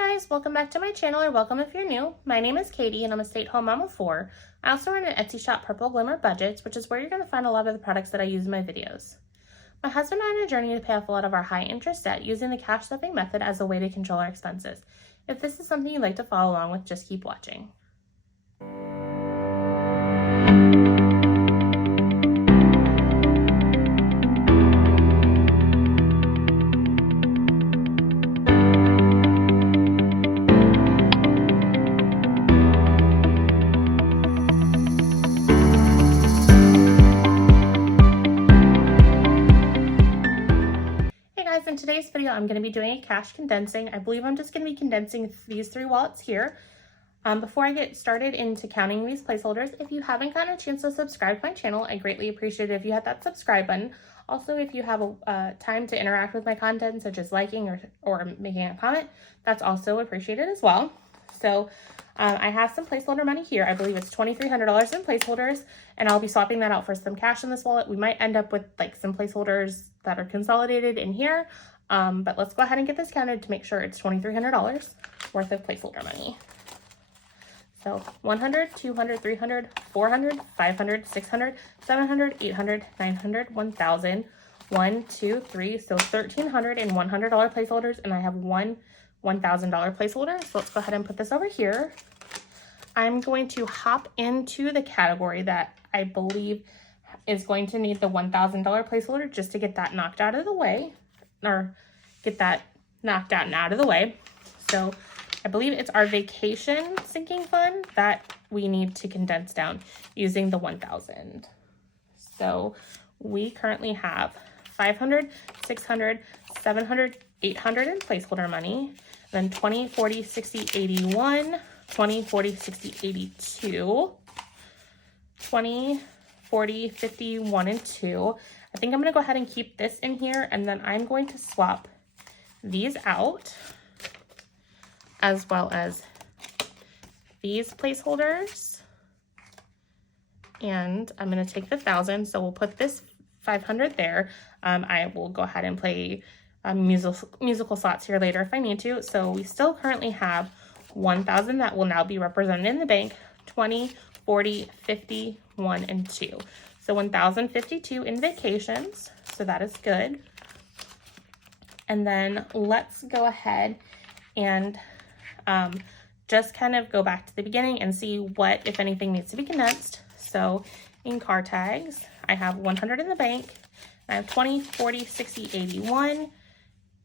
Guys, welcome back to my channel, or welcome if you're new. My name is Katie and I'm a stay-at-home mom of 4. I also run an Etsy shop, Purple Glimmer Budgets, which is where you're going to find a lot of the products that I use in my videos. My husband and I are on a journey to pay off a lot of our high interest debt using the cash stuffing method as a way to control our expenses. If this is something you'd like to follow along with, just keep watching. In today's video, I'm going to be doing a cash condensing. I believe I'm just going to be condensing these 3 wallets here. Before I get started into counting these placeholders, if you haven't gotten a chance to subscribe to my channel, I greatly appreciate it if you hit that subscribe button. Also, if you have a time to interact with my content, such as liking or making a comment, that's also appreciated as well. So I have some placeholder money here. I believe it's $2,300 in placeholders, and I'll be swapping that out for some cash in this wallet. We might end up with like some placeholders that are consolidated in here, but let's go ahead and get this counted to make sure it's $2,300 worth of placeholder money. So 100, 200, 300, 400, 500, 600, 700, 800, 900, 1,000, 1, 2, 3, so 1,300 and $100 placeholders, and I have one $1,000 placeholder. So let's go ahead and put this over here. I'm going to hop into the category that I believe is going to need the $1,000 placeholder just to get that knocked out of the way, or get that knocked out and out of the way. So I believe it's our vacation sinking fund that we need to condense down using the 1,000. So we currently have 500, 600, 700, 800 in placeholder money, then 20, 40, 60, 81, 20, 40, 60, 82, 20, 40, 50, 1, and 2. I think I'm going to go ahead and keep this in here, and then I'm going to swap these out, as well as these placeholders. And I'm going to take the 1,000, so we'll put this 500 there. I will go ahead and play musical slots here later if I need to. So we still currently have 1,000 that will now be represented in the bank, 20, 40, 50, 1, and 2. So 1,052 in vacations, so that is good. And then let's go ahead and just kind of go back to the beginning and see what, if anything, needs to be condensed. So in car tags, I have 100 in the bank. I have 20, 40, 60, 81,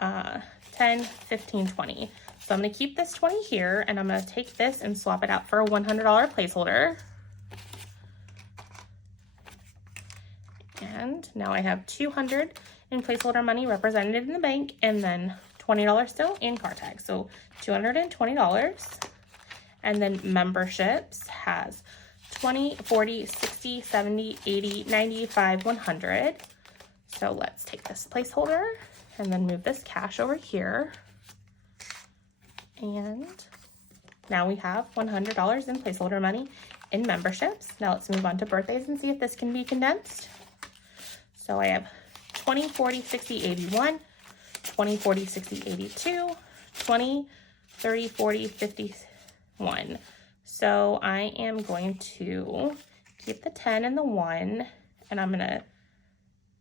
10, 15, 20. So I'm going to keep this 20 here, and I'm going to take this and swap it out for a $100 placeholder. And now I have 200 in placeholder money represented in the bank, and then $20 still in car tags. So $220. And then memberships has 20, 40, 60, 70, 80, 95, 100. So let's take this placeholder and then move this cash over here. And now we have $100 in placeholder money in memberships. Now let's move on to birthdays and see if this can be condensed. So I have 20, 40, 60, 81, 20, 40, 60, 82, 20, 30, 40, 51. So I am going to keep the 10 and the 1, and I'm going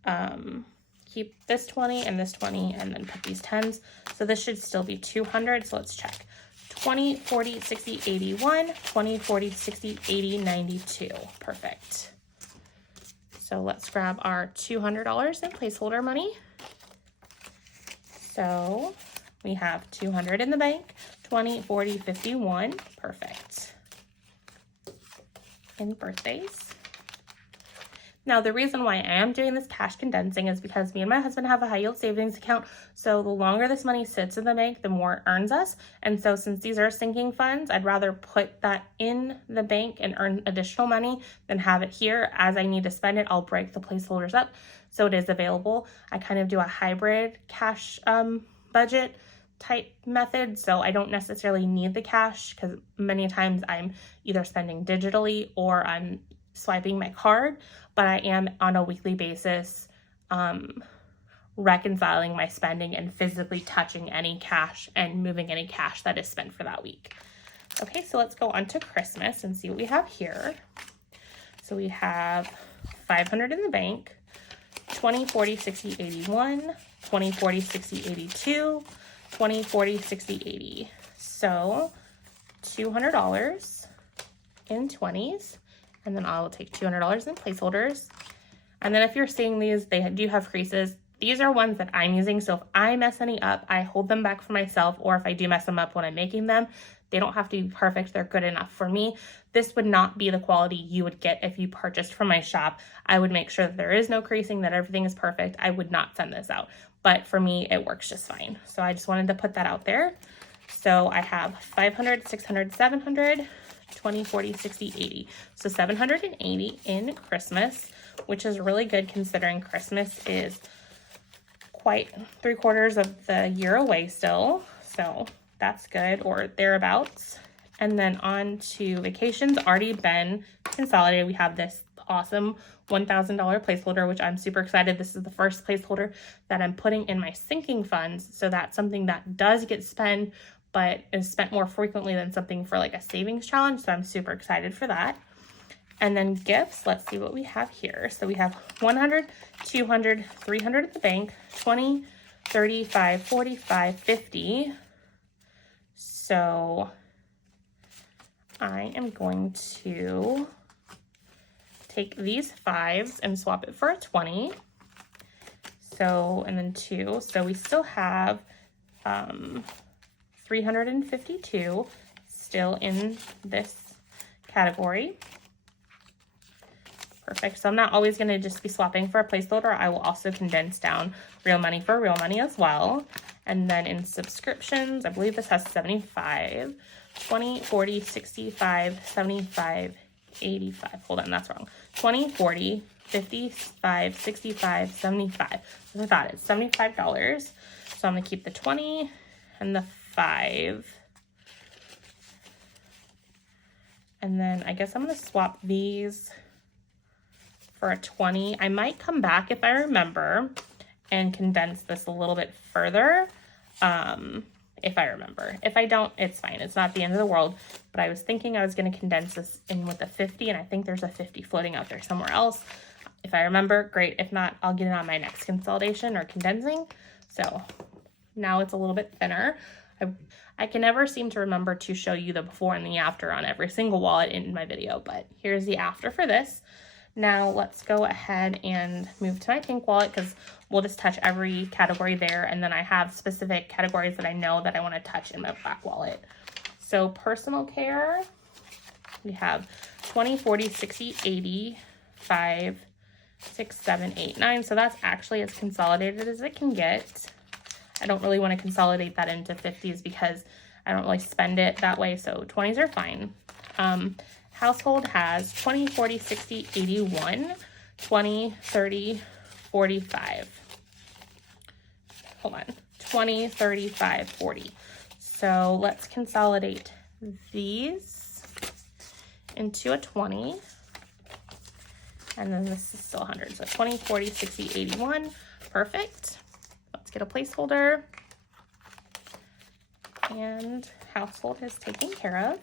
to keep this 20 and this 20, and then put these 10s. So this should still be 200. So let's check. 20, 40, 60, 81, 20, 40, 60, 80, 92. Perfect. So let's grab our $200 in placeholder money. So we have 200 in the bank, 20, 40, 51. Perfect. In birthdays. Now, the reason why I am doing this cash condensing is because me and my husband have a high yield savings account. So the longer this money sits in the bank, the more it earns us. And so since these are sinking funds, I'd rather put that in the bank and earn additional money than have it here. As I need to spend it, I'll break the placeholders up so it is available. I kind of do a hybrid cash budget type method. So I don't necessarily need the cash because many times I'm either spending digitally or I'm swiping my card, but I am on a weekly basis reconciling my spending and physically touching any cash and moving any cash that is spent for that week. Okay, so let's go on to Christmas and see what we have here. So we have 500 in the bank, 20, 40, 60, 81, 20, 40, 60, 82, 20, 40, 60, 80. So $200 in 20s, and then I will take $200 in placeholders. And then if you're seeing these, they do have creases. These are ones that I'm using, so if I mess any up, I hold them back for myself, or if I do mess them up when I'm making them, they don't have to be perfect. They're good enough for me. This would not be the quality you would get if you purchased from my shop. I would make sure that there is no creasing, that everything is perfect. I would not send this out, but for me, it works just fine. So I just wanted to put that out there. So I have 500, 600, 700, 20, 40, 60, 80. So 780 in Christmas, which is really good considering Christmas is quite 3/4 of the year away still. So that's good, or thereabouts. And then on to vacations, already been consolidated. We have this awesome $1,000 placeholder, which I'm super excited. This is the first placeholder that I'm putting in my sinking funds. So that's something that does get spent, but is spent more frequently than something for like a savings challenge. So I'm super excited for that. And then gifts, let's see what we have here. So we have 100, 200, 300 at the bank, 20, 35, 45, 50. So I am going to take these 5s and swap it for a 20. So, and then 2. So we still have 352 still in this category. Perfect. So I'm not always going to just be swapping for a placeholder. I will also condense down real money for real money as well. And then in subscriptions, I believe this has 75, 20, 40, 65, 75, 85. Hold on, that's wrong. 20, 40, 55, 65, 75. So I thought it's $75. So I'm going to keep the 20 and the 5. And then I guess I'm going to swap these for a 20. I might come back if I remember and condense this a little bit further. If I remember. If I don't, it's fine. It's not the end of the world. But I was thinking I was going to condense this in with a 50, and I think there's a 50 floating out there somewhere else. If I remember, great. If not, I'll get it on my next consolidation or condensing. So now it's a little bit thinner. I can never seem to remember to show you the before and the after on every single wallet in my video, but here's the after for this. Now let's go ahead and move to my pink wallet because we'll just touch every category there. And then I have specific categories that I know that I want to touch in the black wallet. So personal care, we have 20, 40, 60, 80, 5, 6, 7, 8, 9. So that's actually as consolidated as it can get. I don't really want to consolidate that into 50s because I don't really spend it that way. So 20s are fine. Household has 20, 40, 60, 81, 20, 30, 45. Hold on, 20, 35, 40. So let's consolidate these into a 20. And then this is still 100. So 20, 40, 60, 81. Perfect. Let's get a placeholder. And household is taken care of.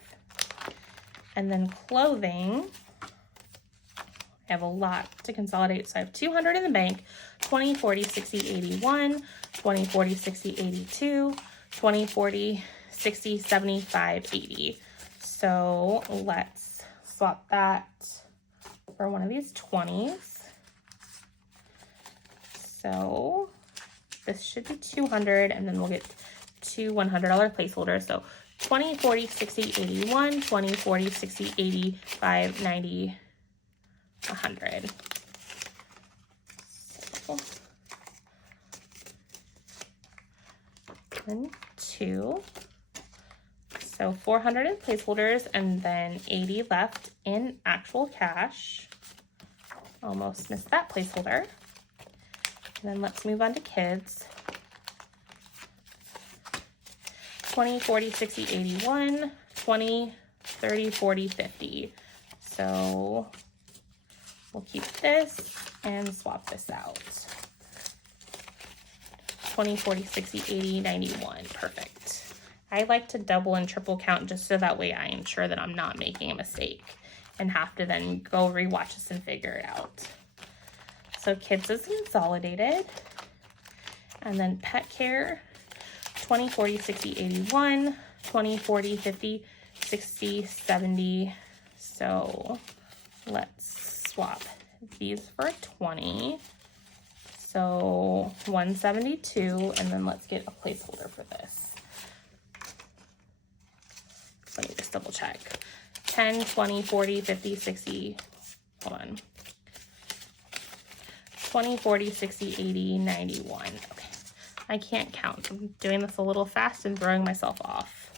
And then clothing, I have a lot to consolidate. So I have 200 in the bank, 20, 40, 60, 81, 20, 40, 60, 82, 20, 40, 60, 75, 80. So let's swap that for one of these 20s. So this should be 200, and then we'll get two $100 placeholders. So 20, 40, 60, 81, 20, 40, 60, 85, 90, 100. So, 1, 2. So 400 in placeholders and then 80 left in actual cash. Almost missed that placeholder. And then let's move on to kids. 20, 40, 60, 81, 20, 30, 40, 50. So we'll keep this and swap this out. 20, 40, 60, 80, 91. Perfect. I like to double and triple count just so that way I ensure that I'm not making a mistake and have to then go rewatch this and figure it out. So kids is consolidated. And then pet care, 20, 40, 60, 81, 20, 40, 50, 60, 70. So let's swap these for a 20. So 172, and then let's get a placeholder for this. Let me just double check. 10, 20, 40, 50, 60, hold on. 20, 40, 60, 80, 91. Okay, I can't count. I'm doing this a little fast and throwing myself off.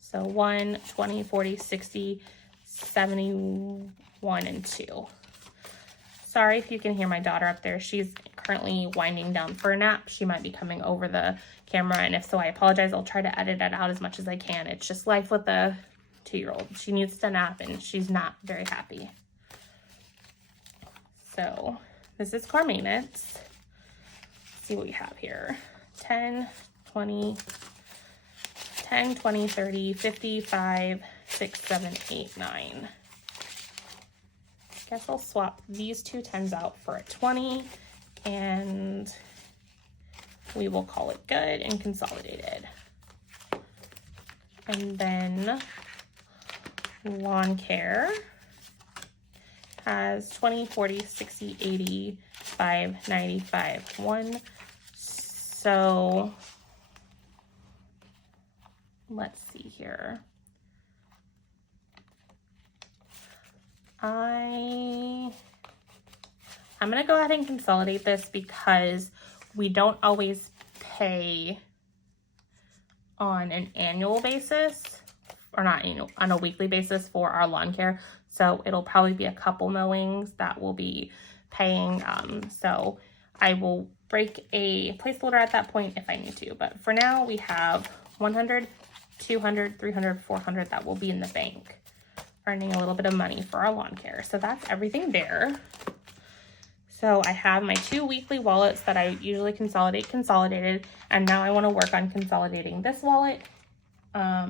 So 1, 20, 40, 60, 71, and 2. Sorry if you can hear my daughter up there. She's currently winding down for a nap. She might be coming over the camera, and if so, I apologize. I'll try to edit it out as much as I can. It's just life with a 2-year-old. She needs to nap, and she's not very happy. So this is car maintenance. Let's see what we have here. 10, 20, 10, 20, 30, 55, 6, 7, 8, 9. Guess I'll swap these two 10s out for a 20, and we will call it good and consolidated. And then lawn care has 20, 40, 60, 80, 5, 95, 1. So let's see here. I'm gonna go ahead and consolidate this because we don't always pay on an annual basis, or not annual, on a weekly basis for our lawn care. So it'll probably be a couple mowings that will be paying. So I will break a placeholder at that point if I need to. But for now, we have 100, 200, 300, 400 that will be in the bank, earning a little bit of money for our lawn care. So that's everything there. So I have my 2 weekly wallets that I usually consolidated, and now I want to work on consolidating this wallet. I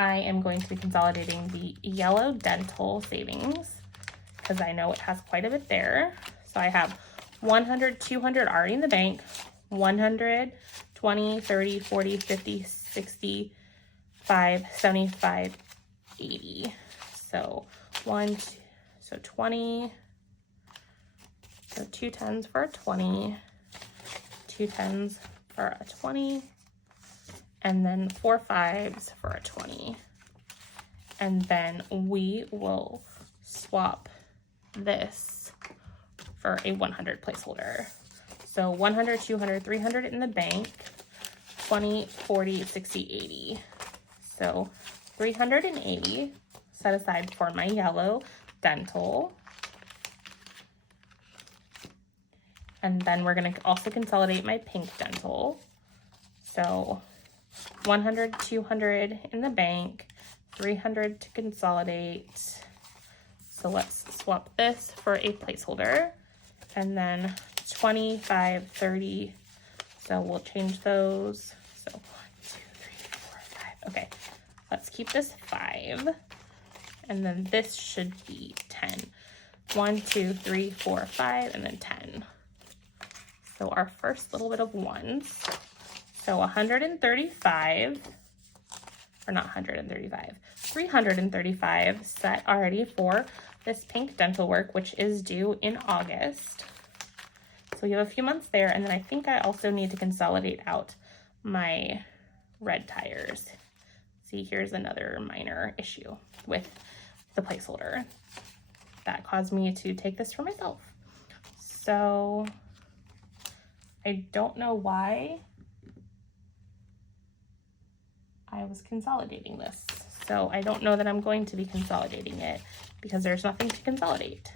am going to be consolidating the yellow dental savings because I know it has quite a bit there. So I have 100, 200 already in the bank, 100, 20, 30, 40, 50, 60, 5, 75, 80. So 20. So 2 10s for a 20, 2 10s for a 20, and then 4 5s for a 20. And then we will swap this for a 100 placeholder. So 100, 200, 300 in the bank, 20, 40, 60, 80. So 380 set aside for my yellow dental. And then we're going to also consolidate my pink dental. So 100, 200 in the bank, 300 to consolidate. So let's swap this for a placeholder. And then 25, 30. So we'll change those. So 1, 2, 3, 4, 5. Okay, let's keep this 5. And then this should be 10. 1, 2, 3, 4, 5, and then 10. So our first little bit of ones. So 135, or not 135, 335 set already for this pink dental work, which is due in August. So we have a few months there. And then I think I also need to consolidate out my red tires. See, here's another minor issue with the placeholder that caused me to take this for myself. So I don't know why I was consolidating this. So I don't know that I'm going to be consolidating it because there's nothing to consolidate.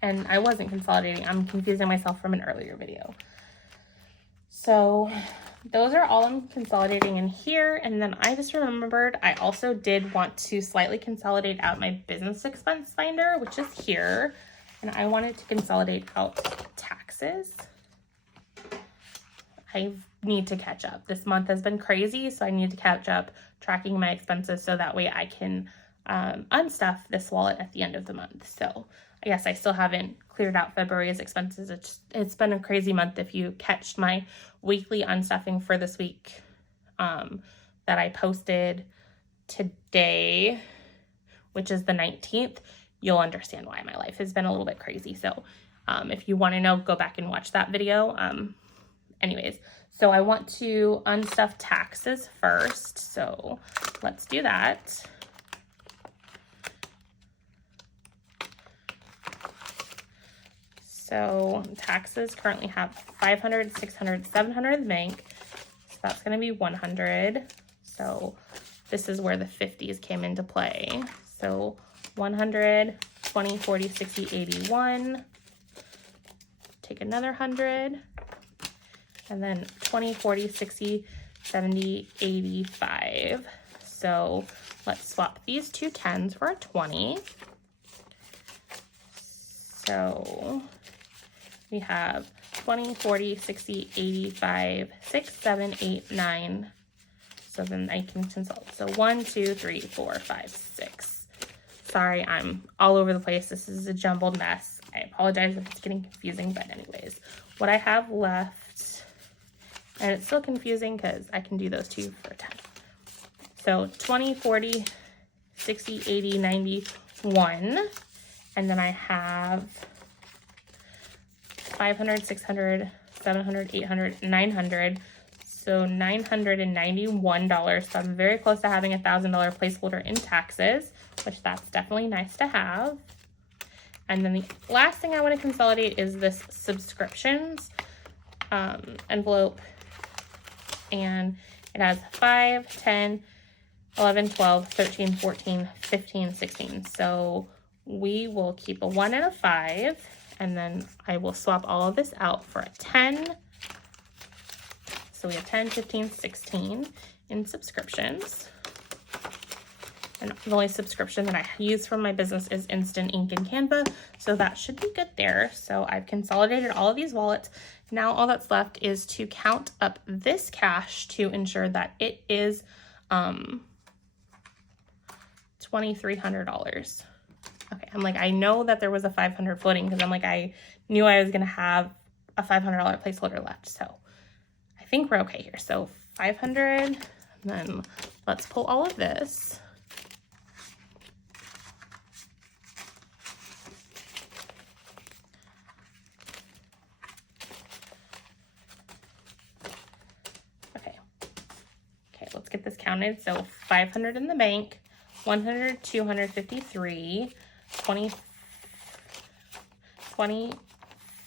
And I wasn't consolidating. I'm confusing myself from an earlier video. So those are all I'm consolidating in here. And then I just remembered I also did want to slightly consolidate out my business expense finder, which is here. And I wanted to consolidate out taxes. taxes. I need to catch up. This month has been crazy, so I need to catch up tracking my expenses so that way I can unstuff this wallet at the end of the month. So I guess I still haven't cleared out February's expenses. It's been a crazy month. If you catched my weekly unstuffing for this week that I posted today, which is the 19th, you'll understand why my life has been a little bit crazy. So if you want to know, go back and watch that video. Anyways, so I want to unstuff taxes first. So let's do that. So taxes currently have 500, 600, 700 in the bank. So that's going to be 100. So this is where the 50s came into play. So 100, 20, 40, 60, 81. Take another 100. And then 20, 40, 60, 70, 85. So let's swap these two 10s for a 20. So we have 20, 40, 60, 85, 6, 7, 8, 9. So then I can consult. So 1, 2, 3, 4, 5, 6. Sorry, I'm all over the place. This is a jumbled mess. I apologize if it's getting confusing, but anyways, what I have left, and it's still confusing because I can do those two for 10. So 20, 40, 60, 80, 91. And then I have 500, 600, 700, 800, 900. So $991. So I'm very close to having a $1,000 placeholder in taxes, which that's definitely nice to have. And then the last thing I want to consolidate is this subscriptions envelope. And it has 5, 10, 11, 12, 13, 14, 15, 16. So we will keep a 1 and a 5, and then I will swap all of this out for a 10. So we have 10, 15, 16 in subscriptions. And the only subscription that I use for my business is Instant Ink and Canva. So that should be good there. So I've consolidated all of these wallets. Now all that's left is to count up this cash to ensure that it is $2,300. Okay, I'm like, I know that there was a 500 floating because I'm like, I knew I was going to have a $500 placeholder left. So I think we're okay here. So 500, and then let's pull all of this. Okay, let's get this counted. So 500 in the bank, 100, 253, 20,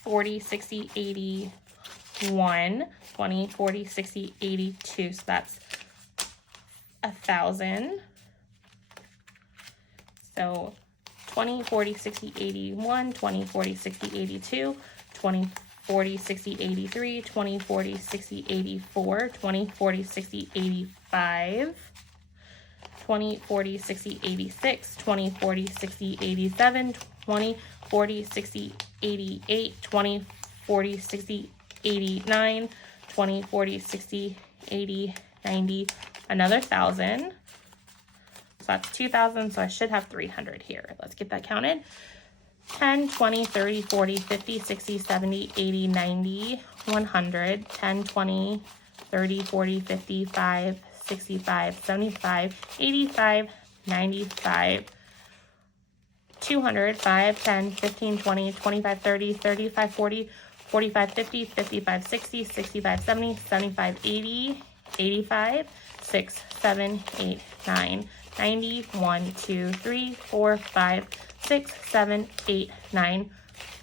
40, 60, 81, 20, 40, 60, 82. So that's 1,000. So 20, 40, 60, 81, 20, 40, 60, 82, 20, 40, 60, 83, 20, 40, 60, 84, 20, 40, 60, 85, 20, 40, 60, 86, 20, 40, 60, 87, 20, 40, 60, 88, 20, 40, 60, 89, 20, 40, 60, 80, 90, another 1,000. So that's 2,000, so I should have 300 here. Let's get that counted. 10, 20, 30, 40, 50, 60, 70, 80, 90, 100, 10, 20, 30, 40, 55, 65, 75, 85, 95, 200, 5, 10, 15, 20, 25, 30, 35, 40, 45, 50, 55, 60, 65, 70, 75, 80, 85, 6, 7, 8, 9, 90, 1, 2, 3, 4, 5, 6, 7, 8, 9,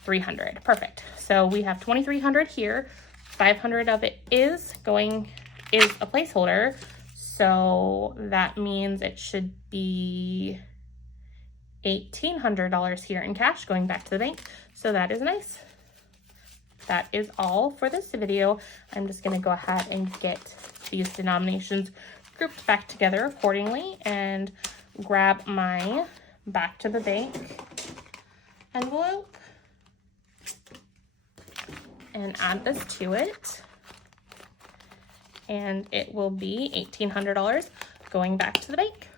300. Perfect. So we have 2,300 here. 500 of it is a placeholder. So that means it should be $1,800 here in cash going back to the bank. So that is nice. That is all for this video. I'm just going to go ahead and get these denominations grouped back together accordingly and grab my back to the bank envelope. and add this to it. And it will be $1,800 going back to the bank.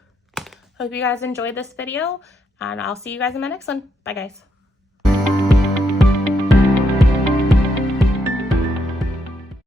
Hope you guys enjoyed this video, and I'll see you guys in my next one. Bye, guys.